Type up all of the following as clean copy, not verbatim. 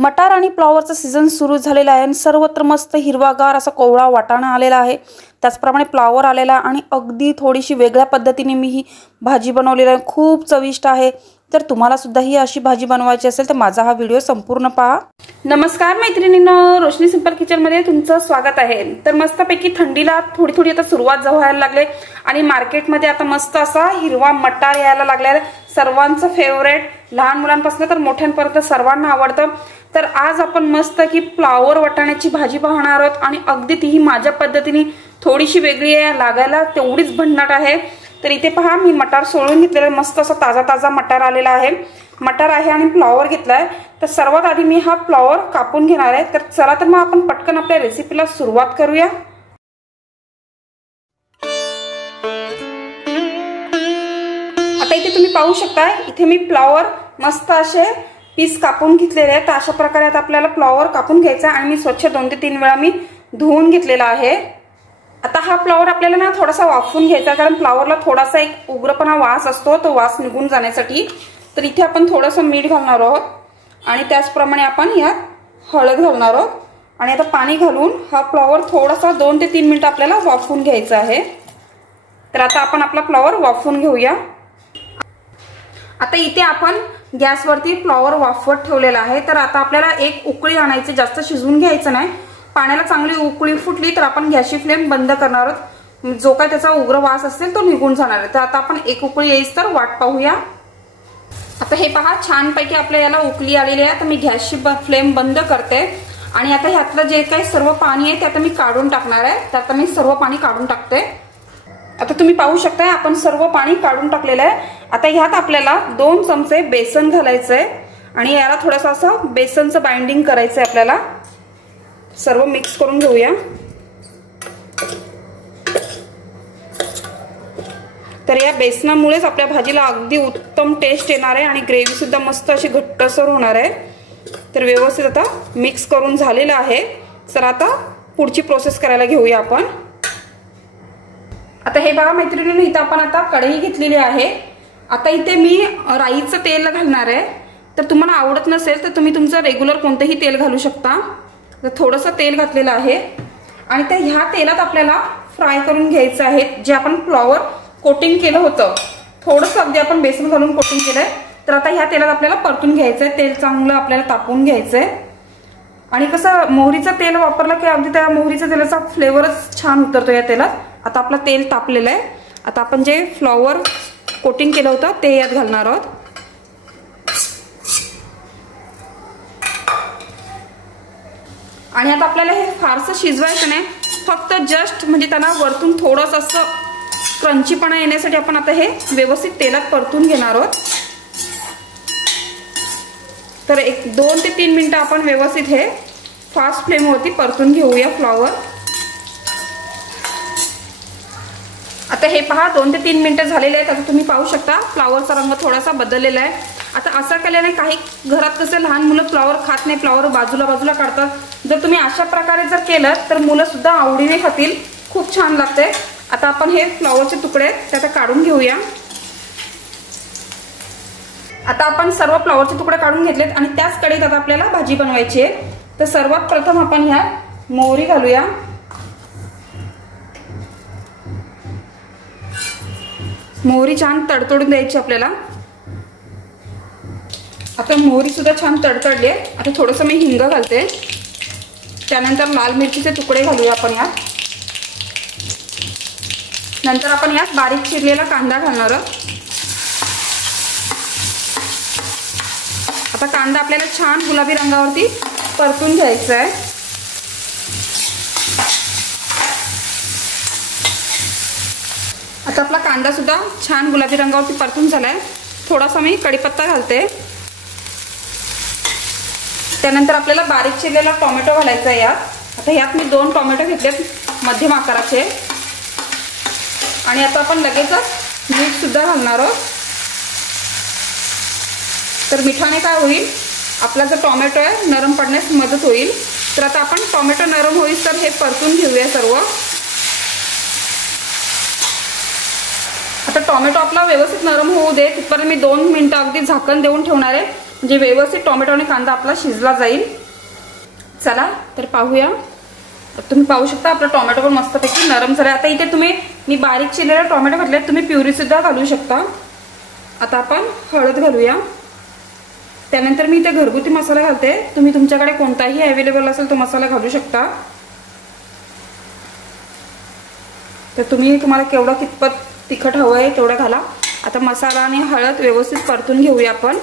मटार आणि फ्लॉवरचा सीझन सुरू झालेला आहे आणि सर्वत्र मस्त हिरवागार असा कोवळा वाटाणा आलेला आहे। त्याचप्रमाणे फ्लॉवर आलेला आणि अगदी थोडीशी वेगळ्या पद्धतीने मी ही भाजी बनवलेली आहे। खूप चविष्ट आहे। तर तुम्हाला सुद्धा ही अशी भाजी बनवायची असेल तर माझा हा व्हिडिओ संपूर्ण पहा। नमस्कार मैत्रिणींनो, रोशनी सिंपल किचन मध्ये तुमचं स्वागत आहे। तर मस्तपैकी थंडीला थोडी थोडी आता सुरुवात व्हायला लागले आणि मार्केटमध्ये आता मस्त असा हिरवा मटार यायला लागला आहे। सर्वांचं फेवरेट, लहान मुलांपासून तर मोठ्यांपर्यंत सर्वांना आवडतं। तर आज आपण मस्त की फ्लॉवर वाटाण्याची भाजी पाहणार आहोत आणि अगदी तीही माझ्या पद्धतीने थोडीशी वेगळी आहे, लागायला तेवढीच भन्नाट आहे। तर इथे पहा, मी मटार सोलून घेतलेला, मस्त असा ताजा ताजा मटार आलेला आहे। मटार आहे आणि फ्लॉवर घेतलाय। तर सर्वात आधी मी हा फ्लॉवर कापून घेणार आहे। तर चला तर मग आपण पटकन आपल्या रेसिपीला सुरुवात करूया। आता इथे तुम्ही पाहू शकता, इथे मी फ्लॉवर मस्त असे पीस कापून घेतलेले आहेत। तर अशा प्रकारे आता आपल्याला फ्लॉवर कापून घ्यायचा आणि मी स्वच्छ 2 ते 3 वेळा मी धुवून घेतलेला आहे। आता हा फ्लॉवर आपल्याला ना थोडासा वाफवून घ्यायचा, कारण फ्लॉवरला थोडासा एक उग्रपणा वास असतो, तो वास निघून जाण्यासाठी। तर इथे आपण थोडंसं मीठ घालणार आहोत आणि त्याचप्रमाणे आपण यात हळद घालणार आहोत आणि आता पाणी घालून हा फ्लॉवर थोडासा 2 ते 3 मिनिटं आपल्याला वाफवून घ्यायचा आहे। तर आता आपण आपला फ्लॉवर वाफवून घेऊया। आता इथे आपण गॅसवरती फ्लॉवर वाफवत ठेवलेला आहे। तर आता आपल्याला एक उकळी आणायची, जास्त शिजवून घ्यायचं नाही। पाण्याला चांगली उकळी फुटली तर आपण गॅसची फ्लेम बंद करणार आहोत, जो काय त्याचा उग्र वास असेल तो निघून जाणार आहे। तर आता आपण एक उकळी येईस तर वाट पाहूया। आता हे पहा, छानपैकी आपल्या याला उकळी आलेली आहे। आता मी गॅसची फ्लेम बंद करते आणि आता ह्यातलं जे काही सर्व पाणी आहे ते आता मी काढून टाकणार आहे। तर आता मी सर्व पाणी काढून टाकते। आता तुम्ही पाहू शकता, आपण सर्व पाणी काढून टाकलेलं आहे। आता ह्यात आपल्याला 2 चमचे बेसन घालायचंय आणि याला थोडंसं असं बेसनचं बाइंडिंग करायचंय। आपल्याला सर्व मिक्स करून घेऊया। तर या बेसनामुळेच आपल्या भाजीला अगदी उत्तम टेस्ट येणार आहे आणि ग्रेव्ही सुद्धा मस्त अशी घट्टसर होणार आहे। तर व्यवस्थित आता मिक्स करून झालेलं आहे। तर आता पुढची प्रोसेस करायला घेऊया आपण। आता हे बघा मैत्रिणींनो, इथं आपण आता कढई घेतलेली आहे। आता इथे मी राईचं तेल घालणार आहे। तर तुम्हाला आवडत नसेल तर तुम्ही तुमचं रेग्युलर कोणतेही तेल घालू शकता। तर थोडंसं तेल घातलेलं आहे आणि त्या ह्या तेलात आपल्याला फ्राय करून घ्यायचं आहे। जे आपण फ्लॉवर कोटिंग केलं होतं, थोडंसं अगदी आपण बेसन घालून कोटिंग केलंय। तर आता ह्या तेलात आपल्याला परतून घ्यायचंय। तेल चांगलं आपल्याला तापवून घ्यायचंय आणि कसं मोहरीचं तेल वापरलं की अगदी त्या मोहरीच्या तेलाचा फ्लेवरच छान उतरतो या तेलात। आता आपलं तेल तापलेलं आहे। आता आपण जे फ्लॉवर कोटिंग केलं होतं ते यात घालणार आहोत आणि आता आपल्याला हे फारसं शिजवायचं नाही, फक्त जस्ट म्हणजे त्यांना वरतून थोडंसं असं क्रंचीपणा येण्यासाठी आपण आता हे व्यवस्थित तेलात परतून घेणार आहोत। तर एक 2 ते 3 मिनिटं आपण व्यवस्थित हे फास्ट फ्लेमवरती परतून घेऊया फ्लॉवर। आता हे पहा, 2 ते 3 मिनिटं झालेले आहेत। आता तुम्ही पाहू शकता फ्लॉवरचा रंग थोडासा बदललेला आहे। आता असं केल्याने काही घरात कसे लहान मुलं फ्लॉवर खात नाही, फ्लॉवर बाजूला बाजूला काढतात। जर तुम्ही अशा प्रकारे जर केलं तर मुलं सुद्धा आवडीने खातील, खूप छान लागते। आता आपण हे फ्लॉवरचे तुकडे त्यात काढून घेऊया। आता आपण सर्व फ्लॉवरचे तुकडे काढून घेतलेत आणि त्याच कढईत आता आपल्याला भाजी बनवायची आहे। तर सर्वात प्रथम आपण ह्या मोहरी घालूया। मोहरी छान तडतडून द्यायची आपल्याला। आता मोहरी सुद्धा छान तडतडली आहे। आता थोडंसं मी हिंग घालते, त्यानंतर लाल मिरचीचे तुकडे घालूया आपण यात। नंतर आपण यात बारीक चिरलेला कांदा घालणार आहोत। आता कांदा आपल्याला छान गुलाबी रंगावरती परतून घ्यायचा आहे। आता आपला कांदा सुद्धा छान गुलाबी रंगावरती परतून झालाय। थोडासा मी कढीपत्ता घालते, त्यानंतर आपल्याला बारीक चिरलेला टोमॅटो घालायचा आहे यात। आता यात मी 2 टोमॅटो घेतलेत मध्यम आकाराचे आणि आता आपण लगेचच मीठ सुद्धा घालणार आहोत। तर मिठाने काय होईल, आपला जो टोमॅटो आहे नरम पडण्यास मदत होईल। तर आता आपण टोमॅटो नरम होईल तर हे परतून घेऊया सर्व। आता टोमॅटो आपला व्यवस्थित नरम होऊ दे, तिथपर्यंत मी 2 मिनिटं अगदी झाकण देऊन ठेवणार आहे म्हणजे व्यवस्थित टोमॅटो आणि कांदा आपला शिजला जाईल। चला तर पाहूया। तुम्ही पाहू शकता आपला टोमॅटो पण मस्तपैकी नरम झाला। आता इथे मी बारीक चिरलेला टोमॅटो घातले, तुम्ही प्युरी सुद्धा घालू शकता। आता आपण हळद घालूया। त्यानंतर मी इथे घरगुती मसाला घालते, तुम्ही तुमच्याकडे कोणताही अवेलेबल असेल तो मसाला घालू शकता। तर तुम्हाला केवढा कितपत तिखट हवं आहे तेवढं घाला। आता मसाला आणि हळद व्यवस्थित परतून घेऊया आपण।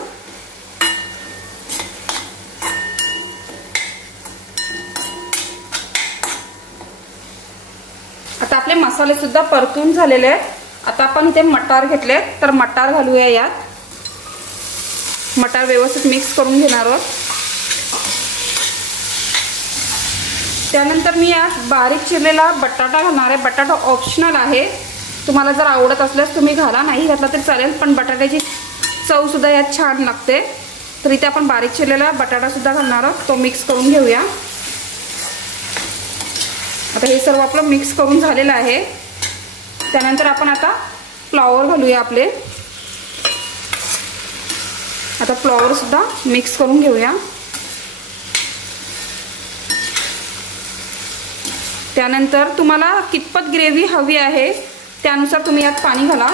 आता आपले मसाले सुद्धा परतून झालेले आहेत। आता आपण इथे मटार घेतले, तर मटार घालूया यात। मटार व्यवस्थित मिक्स करून घेणार आहोत। त्यानंतर मी यात बारीक चिरलेला बटाटा घालणार आहे। बटाटा ऑप्शनल आहे, तुम्हाला जर आवडत असल्यास तुम्ही घाला, नाही घातला तरी चालेल, पण बटाट्याची चव सुद्धा यात छान लागते। तर इथे आपण बारीक चिरलेला बटाटा सुद्धा घालणार आहोत, तो मिक्स करून घेऊया। आता हे सर्व आपलं मिक्स करून झालेलं आहे। त्यानंतर आपण आता फ्लॉवर घालूया आपले। आता फ्लॉवर सुद्धा मिक्स करून घेऊया। त्यानंतर तुम्हाला कितपत ग्रेव्ही हवी आहे त्यानुसार तुम्ही यात पाणी घाला।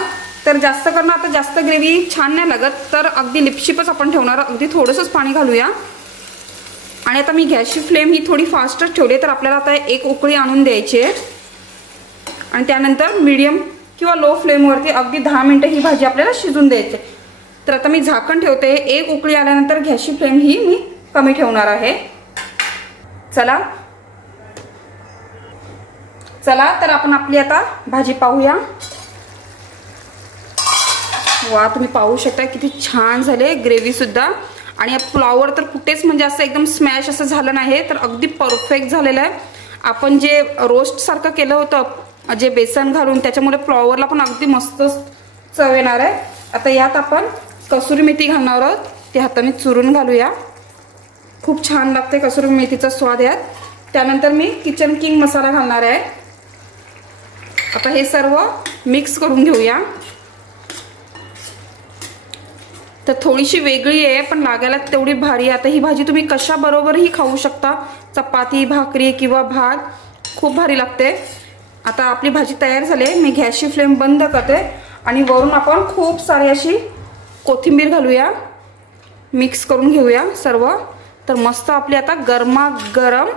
तर जास्त करणं, आता जास्त ग्रेव्ही छान नाही लागत, तर अगदी लिपशिपच आपण ठेवणार, अगदी थोडंसंच पाणी घालूया। आणि आता मी गॅसची फ्लेम ही थोडी फास्टच ठेवली, तर आपल्याला आता एक उकळी आणून द्यायची आहे। आणि त्यानंतर मीडियम किंवा लो फ्लेमवरती अगदी 10 मिनिटं ही भाजी आपल्याला शिजून द्यायची। तर आता मी झाकण ठेवते, एक उकळी आल्यानंतर गॅसची फ्लेम ही मी कमी ठेवणार आहे। चला तर आपण आपली आता भाजी पाहूया। वा, तुम्ही पाहू शकता किती छान झाले ग्रेव्ही सुद्धा। आणि फ्लॉवर तर कुठेच म्हणजे असं एकदम स्मॅश असं झालं नाही, तर अगदी परफेक्ट झालेलं आहे। आपण जे रोस्ट सारखं केलं होतं जे बेसन घालून, त्याच्यामुळे फ्लॉवरला पण अगदी मस्त चव येणार आहे। आता यात आपण कसुरी मेथी घालणार आहोत, ते हाताने चुरून घालूया। खूप छान लागते कसुरी मेथीचा स्वाद यात। त्यानंतर मी किचन किंग मसाला घालणार आहे। आता हे सर्व मिक्स करून घेऊया। तर थोडीशी वेगळी आहे, पण लागायला तेवढी भारी आहे। आता ही भाजी तुम्ही कशा बरोबरही खाऊ शकता, चपाती, भाकरी किंवा भात, खूप भारी लागते। आता आपली भाजी तयार झाली, मी गॅसची फ्लेम बंद करते आणि वरून आपण खूप सारी अशी कोथिंबीर घालूया, मिक्स करून घेऊया सर्व। तर मस्त आपली आता गरमागरम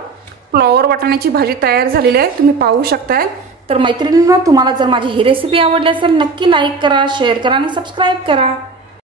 फ्लॉवर वाटाण्याची भाजी तयार झालेली आहे, तुम्ही पाहू शकताय। तर मैत्रिणींनो, तुम्हाला जर माझी ही रेसिपी आवडली असेल नक्की लाईक करा, शेअर करा आणि सबस्क्राईब करा।